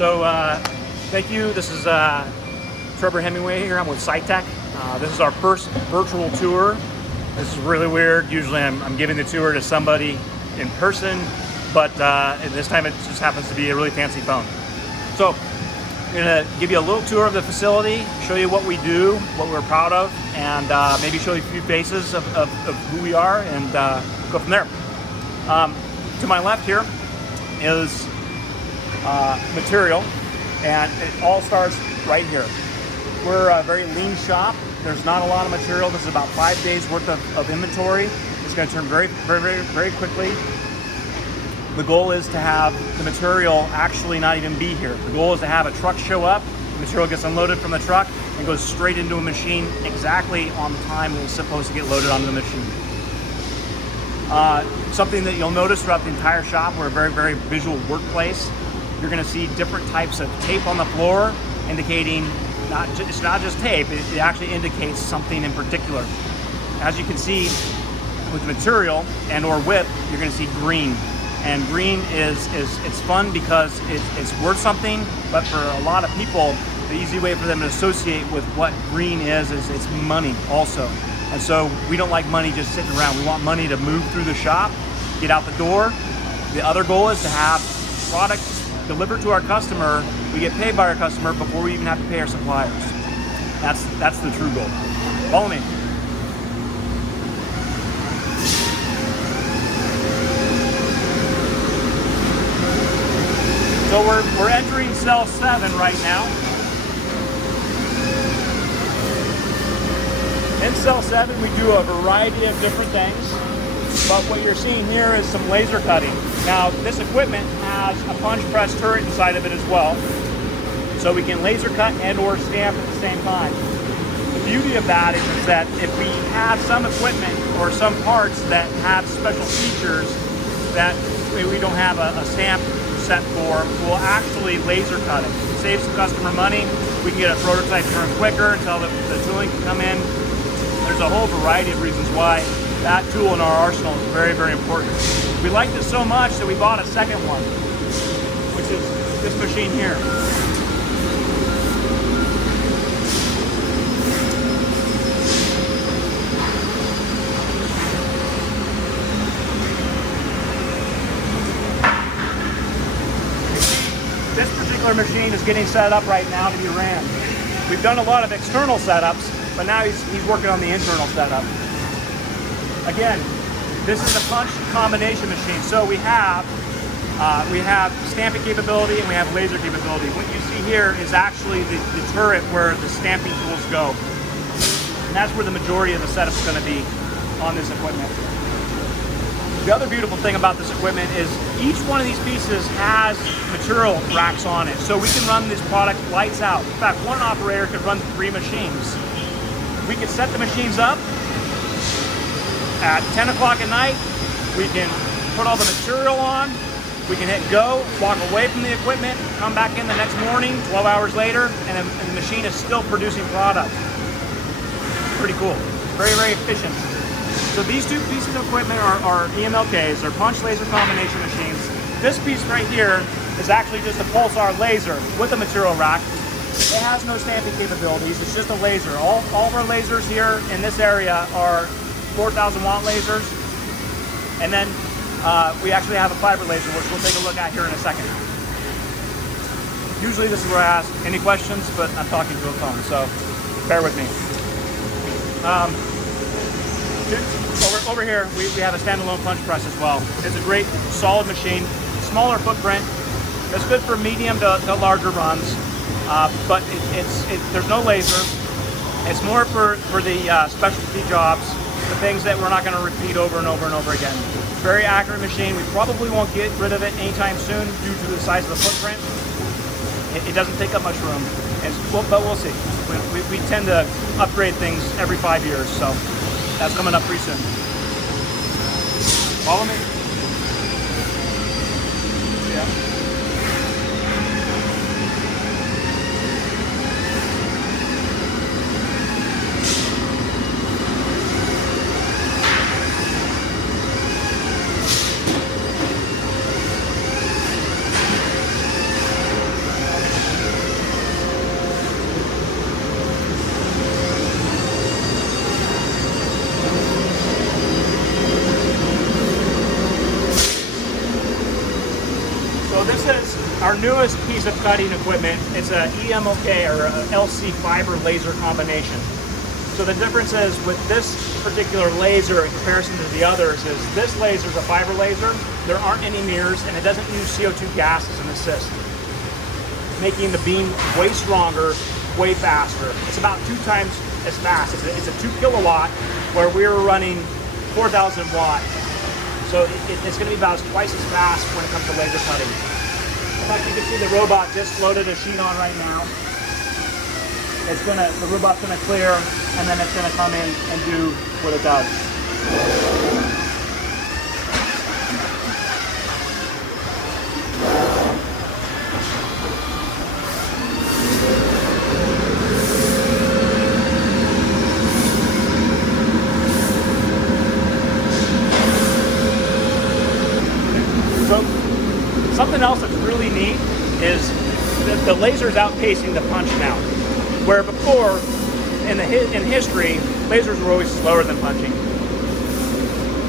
So thank you. This is Trevor Hemingway here. I'm with Sytech. This is our first virtual tour. This is really weird. Usually I'm giving the tour to somebody in person, but this time it just happens to be a really fancy phone. So I'm gonna give you a little tour of the facility, show you what we do, what we're proud of, and maybe show you a few faces of who we are, and go from there. To my left here is material, and it all starts right here. We're a very lean shop. There's not a lot of material. This is about 5 days worth of inventory. It's going to turn very quickly. The goal is to have the material actually not even be here. The goal is to have a truck show up, the material gets unloaded from the truck and goes straight into a machine exactly on the time that it's supposed to get loaded onto the machine. Something that you'll notice throughout the entire shop, we're a very visual workplace. You're going to see different types of tape on the floor, indicating it's not just tape, it actually indicates something in particular. As you can see with material and or width, you're going to see green. And green it's fun because it's worth something, but for a lot of people, the easy way for them to associate with what green is it's money also. And so we don't like money just sitting around. We want money to move through the shop, get out the door. The other goal is to have product delivered to our customer. We get paid by our customer before we even have to pay our suppliers. That's the true goal. Follow me. So we're entering cell 7 right now. In cell 7 we do a variety of different things, but what you're seeing here is some laser cutting. Now this equipment has a punch press turret inside of it as well, so we can laser cut and or stamp at the same time. The beauty of that is that if we have some equipment or some parts that have special features that we don't have a stamp set for, we'll actually laser cut it. Save some customer money. We can get a prototype turned quicker until the tooling can come in. There's a whole variety of reasons why that tool in our arsenal is very important. We liked it so much that we bought a second one, which is this machine here. This particular machine is getting set up right now to be ran. We've done a lot of external setups, but now he's working on the internal setup. Again, this is a punch combination machine. So we have stamping capability and we have laser capability. What you see here is actually the turret where the stamping tools go. And that's where the majority of the setup is going to be on this equipment. The other beautiful thing about this equipment is each one of these pieces has material racks on it. So we can run this product lights out. In fact, one operator could run 3 machines. We can set the machines up at 10 o'clock at night. We can put all the material on. We can hit go, walk away from the equipment, come back in the next morning, 12 hours later, and the machine is still producing product. Pretty cool. Very efficient. So these 2 pieces of equipment are EMLKs, they're punch laser combination machines. This piece right here is actually just a pulsar laser with a material rack. It has no stamping capabilities, it's just a laser. All of our lasers here in this area are 4,000 watt lasers. And then we actually have a fiber laser, which we'll take a look at here in a second. Usually this is where I ask any questions, but I'm talking to a phone, so bear with me. Over here, we have a standalone punch press as well. It's a great, solid machine, smaller footprint. It's good for medium to larger runs, but there's no laser. It's more for the specialty jobs, the things that we're not going to repeat over and over and over again. Very accurate machine. We probably won't get rid of it anytime soon due to the size of the footprint. It doesn't take up much room, but we'll see. We tend to upgrade things every 5 years, so that's coming up pretty soon. Follow me. Yeah. This is our newest piece of cutting equipment. It's a EMOK or a LC fiber laser combination. So the difference is with this particular laser in comparison to the others is this laser is a fiber laser. There aren't any mirrors and it doesn't use CO2 gas as an assist, making the beam way stronger, way faster. It's about 2 times as fast. It's a 2 kilowatt where we're running 4,000 watt. So it's going to be about twice as fast when it comes to laser cutting. In fact, you can see the robot just loaded a sheet on right now. The robot's gonna clear, and then it's gonna come in and do what it does. So, something else that's really neat is that the laser's outpacing the punch now. Where before, in history, lasers were always slower than punching.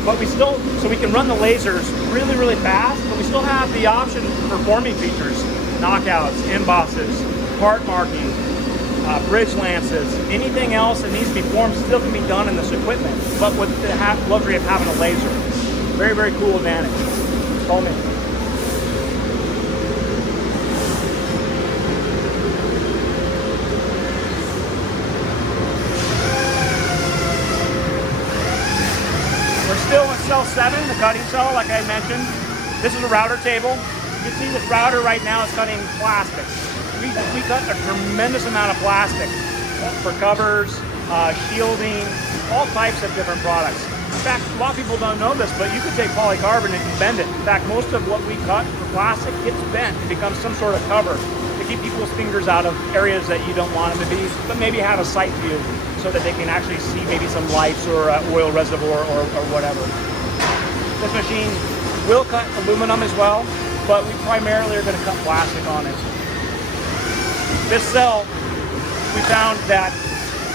But so we can run the lasers really, really fast, but we still have the option for forming features, knockouts, embosses, part marking, bridge lances, anything else that needs to be formed still can be done in this equipment, but with the luxury of having a laser. Very, very cool advantage. Follow me. Still in cell 7, the cutting cell, like I mentioned. This is a router table. You can see this router right now is cutting plastic. We cut a tremendous amount of plastic for covers, shielding, all types of different products. In fact, a lot of people don't know this, but you can take polycarbonate and bend it. In fact, most of what we cut for plastic gets bent. It becomes some sort of cover to keep people's fingers out of areas that you don't want them to be, but maybe have a sight view, so that they can actually see maybe some lights or oil reservoir or whatever. This machine will cut aluminum as well, but we primarily are going to cut plastic on it. This cell, we found that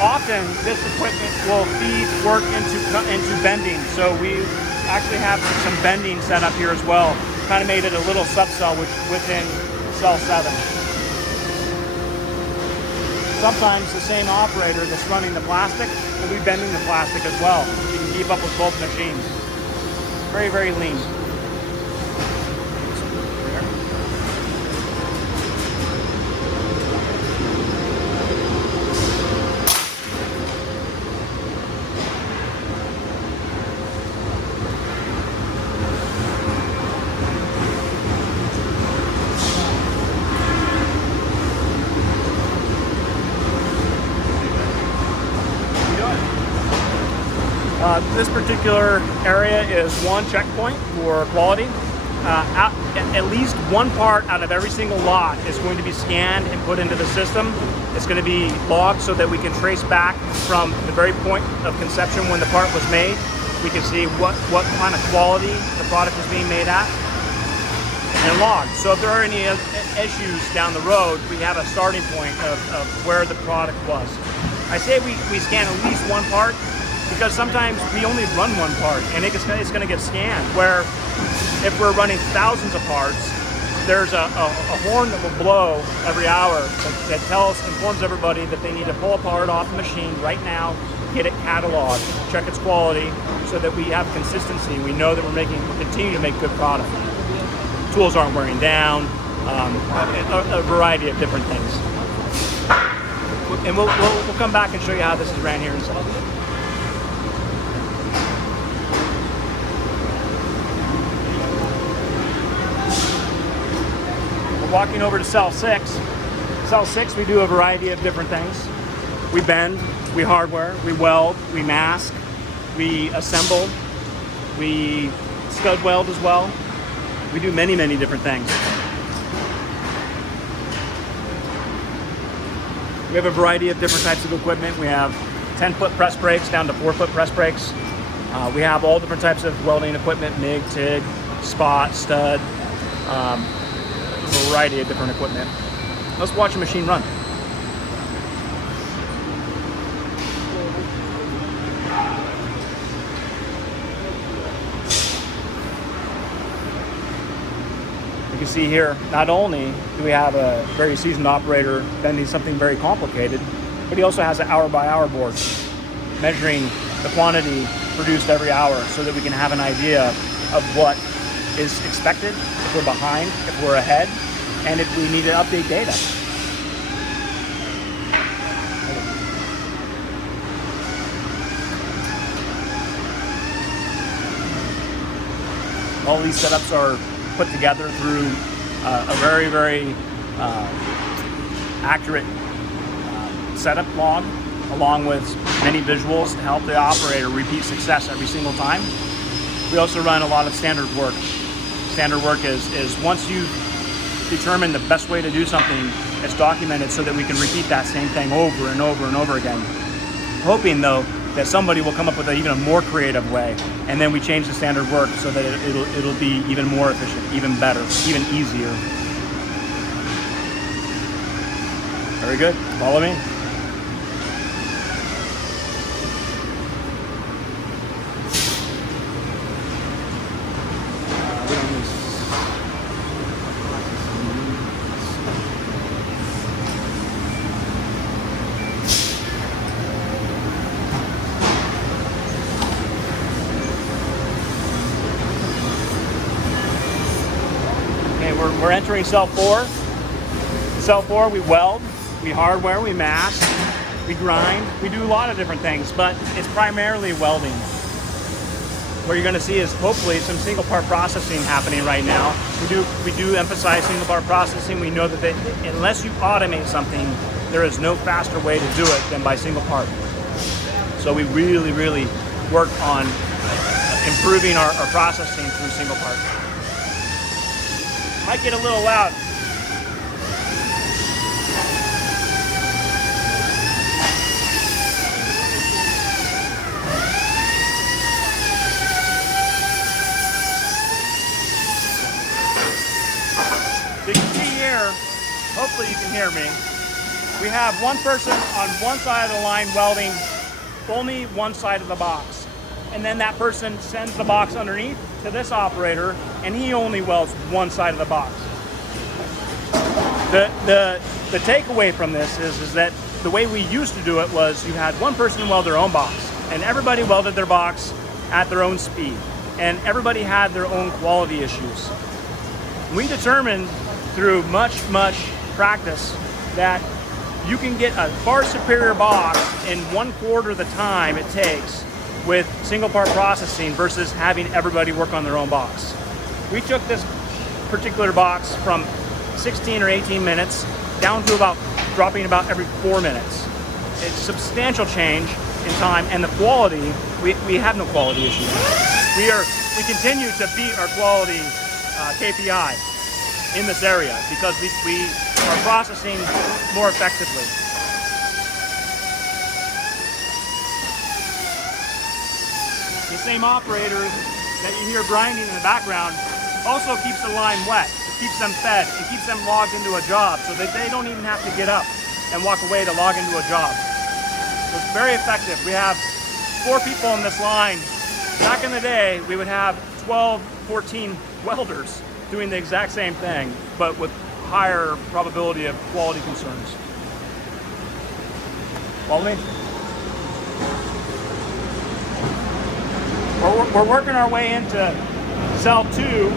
often this equipment will feed work into bending, so we actually have some bending set up here as well. Kind of made it a little subcell within cell 7. Sometimes the same operator that's running the plastic will be bending the plastic as well. You can keep up with both machines. Very, very lean. This particular area is one checkpoint for quality. At least one part out of every single lot is going to be scanned and put into the system. It's going to be logged so that we can trace back from the very point of conception when the part was made. We can see what kind of quality the product was being made at and logged. So if there are any issues down the road, we have a starting point of where the product was. I say we scan at least one part, because sometimes we only run one part and it's going to get scanned, where if we're running thousands of parts, there's a horn that will blow every hour that informs everybody that they need to pull a part off the machine right now, get it cataloged, check its quality, so that we have consistency. We know that we're continue to make good product. Tools aren't wearing down, a variety of different things. And we'll come back and show you how this is ran here in a second. Walking over to cell 6. Cell 6, we do a variety of different things. We bend, we hardware, we weld, we mask, we assemble, we stud weld as well. We do many, many different things. We have a variety of different types of equipment. We have 10-foot press brakes down to 4-foot press brakes. We have all different types of welding equipment, MIG, TIG, spot, stud, a variety of different equipment. Let's watch a machine run. You can see here, not only do we have a very seasoned operator bending something very complicated, but he also has an hour-by-hour board measuring the quantity produced every hour so that we can have an idea of what is expected, if we're behind, if we're ahead, and if we need to update data. All these setups are put together through a very, very accurate setup log, along with many visuals to help the operator repeat success every single time. We also run a lot of standard work. Standard work is once you determine the best way to do something, it's documented so that we can repeat that same thing over and over and over again. Hoping though that somebody will come up with even a more creative way, and then we change the standard work so that it'll be even more efficient, even better, even easier. Very good. Follow me. We're entering cell 4. Cell 4, we weld, we hardware, we mask, we grind, we do a lot of different things, but it's primarily welding. What you're going to see is hopefully some single part processing happening right now. We do emphasize single part processing. We know that unless you automate something, there is no faster way to do it than by single part. So we really, really work on improving our processing through single part. Might get a little loud. So you can see here, hopefully you can hear me. We have one person on one side of the line welding only one side of the box. And then that person sends the box underneath to this operator, and he only welds one side of the box. The takeaway from this is that the way we used to do it was you had one person weld their own box, and everybody welded their box at their own speed, and everybody had their own quality issues. We determined through much practice that you can get a far superior box in 1/4 the time it takes with single part processing versus having everybody work on their own box. We took this particular box from 16 or 18 minutes down to dropping about every 4 minutes. It's a substantial change in time, and the quality, we have no quality issues. We continue to beat our quality KPI in this area because we are processing more effectively. The same operator that you hear grinding in the background also keeps the line wet. It keeps them fed. It keeps them logged into a job so that they don't even have to get up and walk away to log into a job. So it's very effective. We have 4 people in this line. Back in the day, we would have 12, 14 welders doing the exact same thing, but with higher probability of quality concerns. Follow me? We're working our way into cell 2.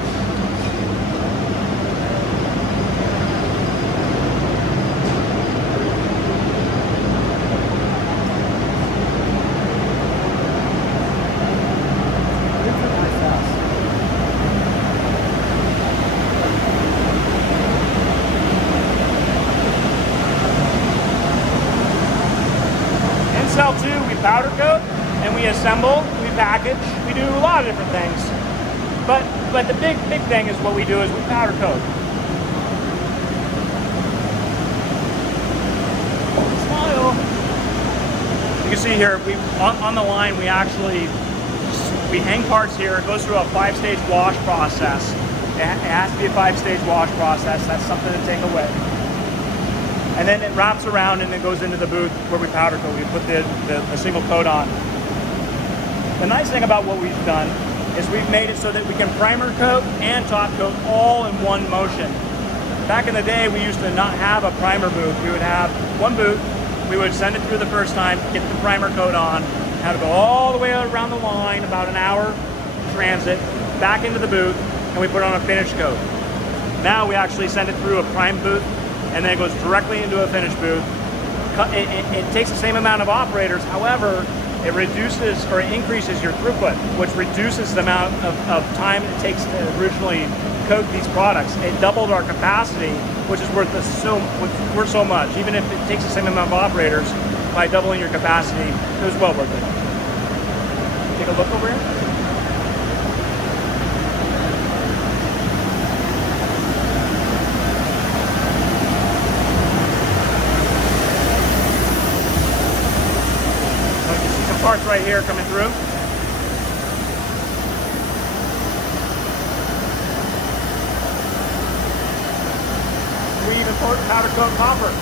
In cell 2, we powder coat and we assemble. Package. We do a lot of different things, but the big thing is what we do is we powder coat. Smile. You can see here, on the line we hang parts here. It goes through a 5-stage wash process. It has to be a 5-stage wash process. That's something to take away. And then it wraps around and it goes into the booth where we powder coat. We put the single coat on. The nice thing about what we've done is we've made it so that we can primer coat and top coat all in one motion. Back in the day, we used to not have a primer booth. We would have one booth, we would send it through the first time, get the primer coat on, have to go all the way around the line, about an hour transit, back into the booth, and we put on a finish coat. Now we actually send it through a prime booth, and then it goes directly into a finish booth. It takes the same amount of operators, however, it reduces or increases your throughput, which reduces the amount of time it takes to originally coat these products. It doubled our capacity, which is worth so much. Even if it takes the same amount of operators, by doubling your capacity, it was well worth it. Take a look over here. Parts right here coming through. We even powder coat copper.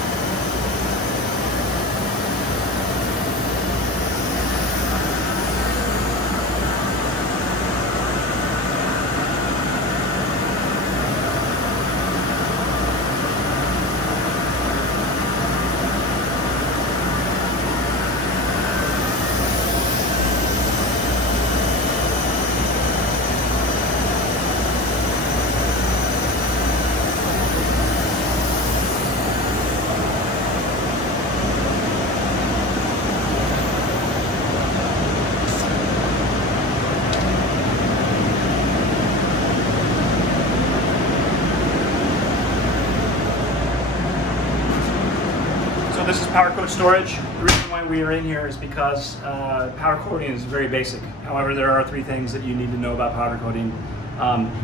This is powder coat storage. The reason why we are in here is because powder coating is very basic. However, there are three things that you need to know about powder coating.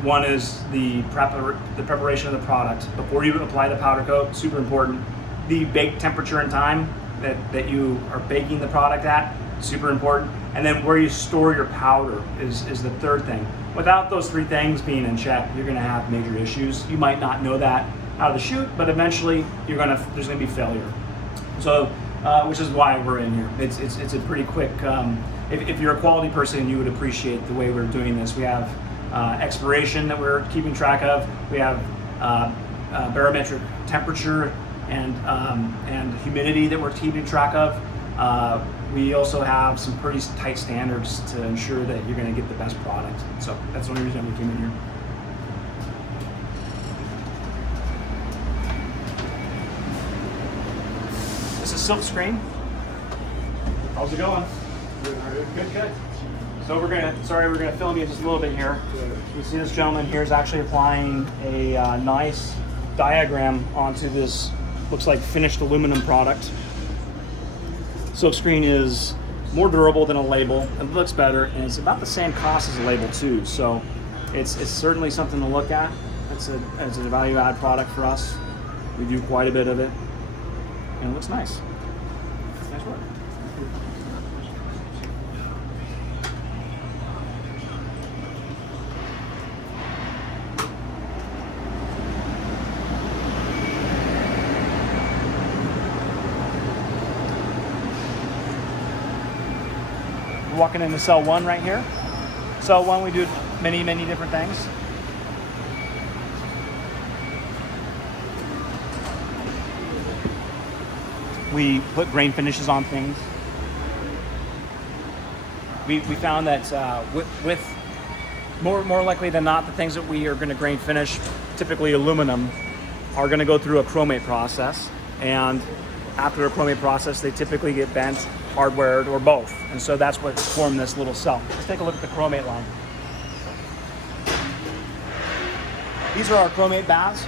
One is the preparation of the product. Before you apply the powder coat, super important. The bake temperature and time that you are baking the product at, super important. And then where you store your powder is the third thing. Without those three things being in check, you're gonna have major issues. You might not know that out of the chute, but eventually there's gonna be failure. So, which is why we're in here. It's a pretty quick, if you're a quality person, you would appreciate the way we're doing this. We have expiration that we're keeping track of. We have barometric temperature and humidity that we're keeping track of. We also have some pretty tight standards to ensure that you're gonna get the best product. So that's the only reason we came in here. This is silk screen. How's it going? Good. So we're gonna film you just a little bit here. You see this gentleman here is actually applying a nice diagram onto this, looks like finished aluminum product. Silk screen is more durable than a label. It looks better, and it's about the same cost as a label too. So it's certainly something to look at. It's a value add product for us. We do quite a bit of it. And it looks nice. Nice work. We're walking into cell 1 right here. Cell 1, we do many different things. We put grain finishes on things. We found that with more likely than not, the things that we are going to grain finish, typically aluminum, are going to go through a chromate process. And after a chromate process, they typically get bent, hardwared, or both. And so that's what formed this little cell. Let's take a look at the Chromate line. These are our Chromate Baths.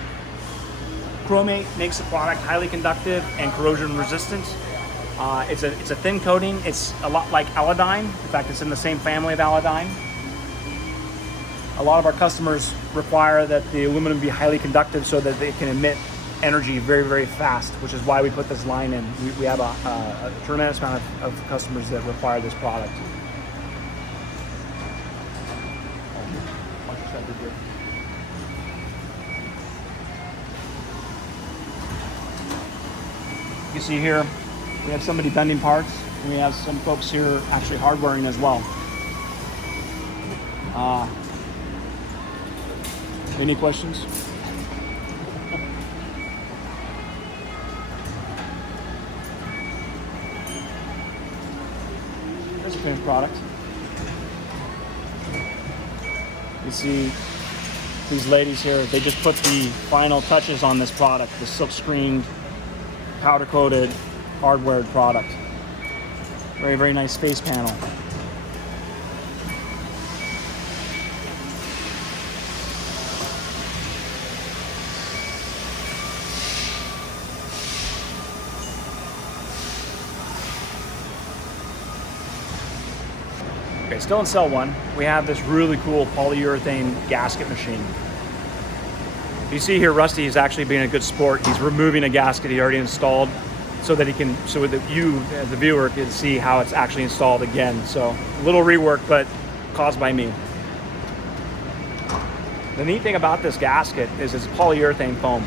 Chromate makes the product highly conductive and corrosion resistant. It's a thin coating. It's a lot like Aladyne. In fact, it's in the same family of Aladyne. A lot of our customers require that the aluminum be highly conductive so that they can emit energy very fast, which is why we put this line in. We have a tremendous amount of customers that require this product. You see here, we have somebody bending parts, and we have some folks here actually hardwaring as well. Any questions? There's a finished product. You see these ladies here, they just put the final touches on this product, the silk screened, powder coated, hardwared product. Very, very nice face panel. Okay, still in cell one, we have this really cool polyurethane gasket machine. You see here, Rusty is actually being a good sport. He's removing a gasket he already installed so that you, as the viewer, can see how it's actually installed again. So a little rework, but caused by me. The neat thing about this gasket is it's polyurethane foam,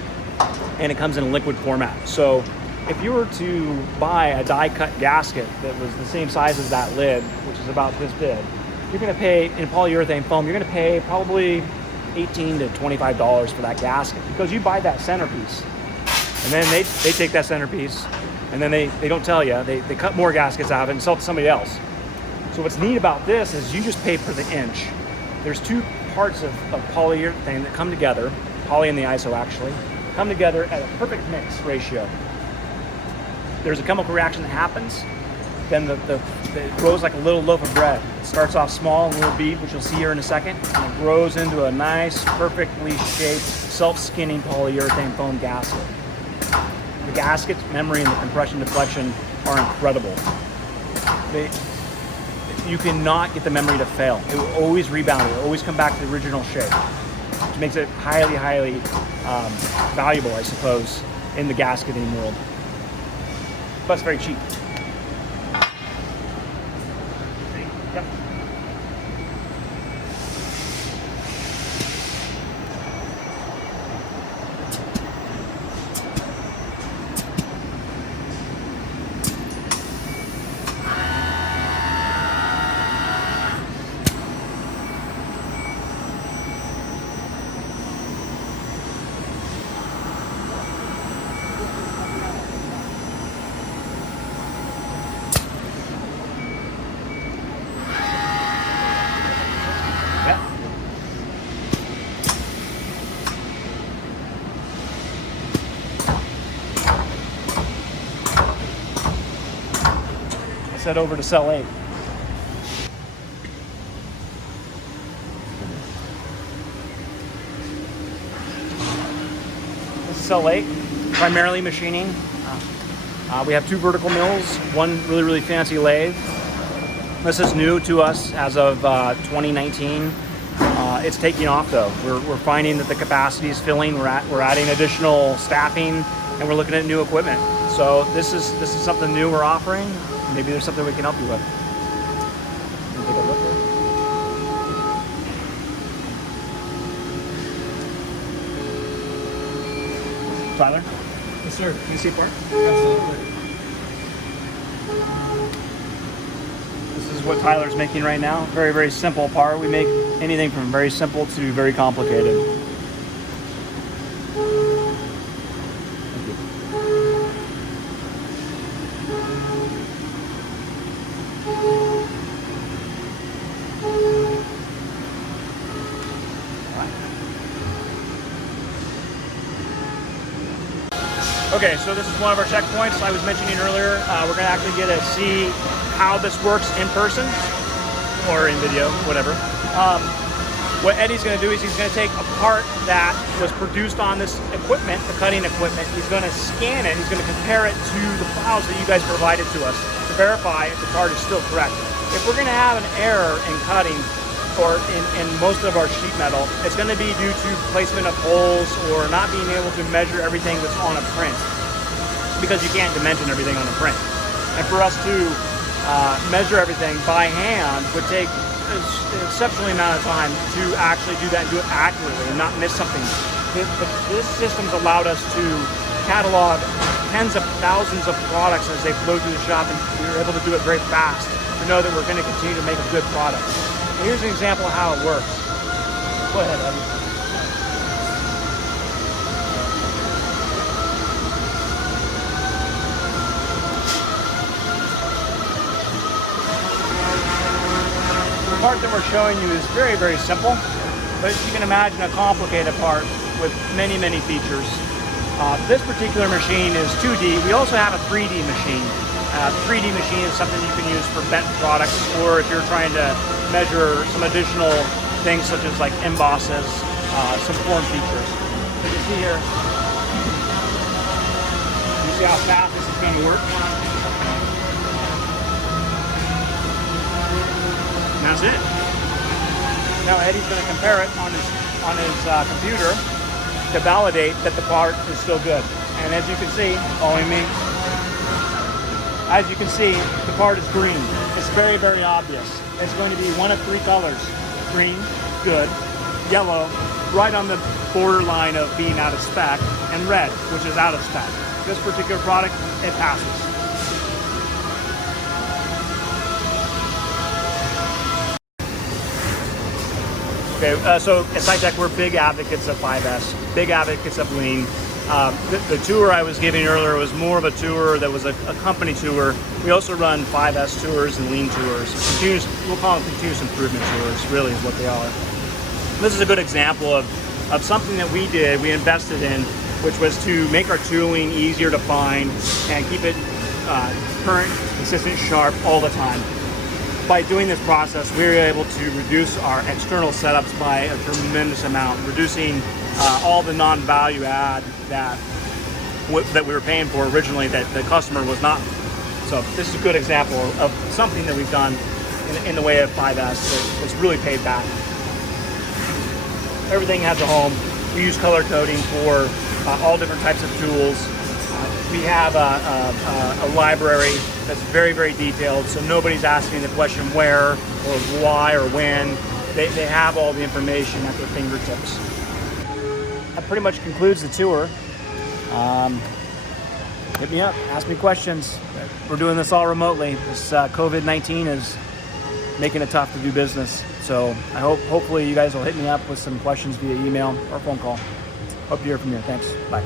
and it comes in a liquid format. So if you were to buy a die-cut gasket that was the same size as that lid, which is about this big, you're going to pay, in polyurethane foam, you're going to pay probably $18 to $25 for that gasket, because you buy that centerpiece, and then they take that centerpiece, and then they don't tell you, they cut more gaskets out of it and sell it to somebody else. So what's neat about this is you just pay per the inch. There's two parts of polyurethane that come together, poly and the iso actually, come together at a perfect mix ratio. There's a chemical reaction that happens, then it grows like a little loaf of bread. It starts off small, a little bead, which you'll see here in a second, and it grows into a nice, perfectly shaped, self-skinning polyurethane foam gasket. The gasket's memory and the compression deflection are incredible. You cannot get the memory to fail. It will always rebound, it will always come back to the original shape, which makes it highly, highly valuable, I suppose, in the gasketing world. But it's very cheap. Yep. Head over to cell 8. This is cell 8, primarily machining. We have two vertical mills, one really, really fancy lathe. This is new to us as of 2019. It's taking off though. We're finding that the capacity is filling. We're adding additional staffing, and we're looking at new equipment. So this is something new we're offering. Maybe there's something we can help you with. Take a look here. Tyler? Yes, sir. Can you see a part? Absolutely. This is what Tyler's making right now. Very, very simple part. We make anything from very simple to very complicated. Okay, so this is one of our checkpoints I was mentioning earlier. We're going to actually get to see how this works in person, or in video, whatever. What Eddie's going to do is he's going to take a part that was produced on this equipment, the cutting equipment. He's going to scan it. He's going to compare it to the files that you guys provided to us to verify if the part is still correct. If we're going to have an error in cutting, or in most of our sheet metal, it's going to be due to placement of holes or not being able to measure everything that's on a print, because you can't dimension everything on a print. And for us to measure everything by hand would take an exceptional amount of time to actually do that and do it accurately and not miss something. This system's allowed us to catalog tens of thousands of products as they flow through the shop, and we were able to do it very fast to know that we're going to continue to make a good product. Here's an example of how it works. Go ahead, Eddie. The part that we're showing you is very, very simple, but you can imagine a complicated part with many, many features. This particular machine is 2D. We also have a 3D machine. 3D machine is something you can use for bent products, or if you're trying to measure some additional things such as like embosses, some form features. So you see here, you see how fast this is going to work? And that's it. Now Eddie's going to compare it on his computer to validate that the part is still good. And as you can see, following me, as you can see, the part is green. It's very, very obvious. It's going to be one of three colors. Green, good, yellow, right on the borderline of being out of spec, and red, which is out of spec. This particular product, it passes. Okay, so at Sytech, we're big advocates of 5S, big advocates of lean. The tour I was giving earlier was more of a tour that was a company tour. We also run 5S tours and lean tours. We'll call them continuous improvement tours, really is what they are. This is a good example of something that we did, we invested in, which was to make our tooling easier to find and keep it current, consistent, sharp all the time. By doing this process, we were able to reduce our external setups by a tremendous amount, reducing all the non-value add that we were paying for originally that the customer was not. So this is a good example of something that we've done in the way of 5S that's really paid back. Everything has a home. We use color coding for all different types of tools. We have a library that's very, very detailed, so nobody's asking the question where or why or when. They have all the information at their fingertips. That pretty much concludes the tour. Hit me up, ask me questions. We're doing this all remotely. This COVID-19 is making it tough to do business. So I hopefully you guys will hit me up with some questions via email or phone call. Hope to hear from you. Thanks. Bye.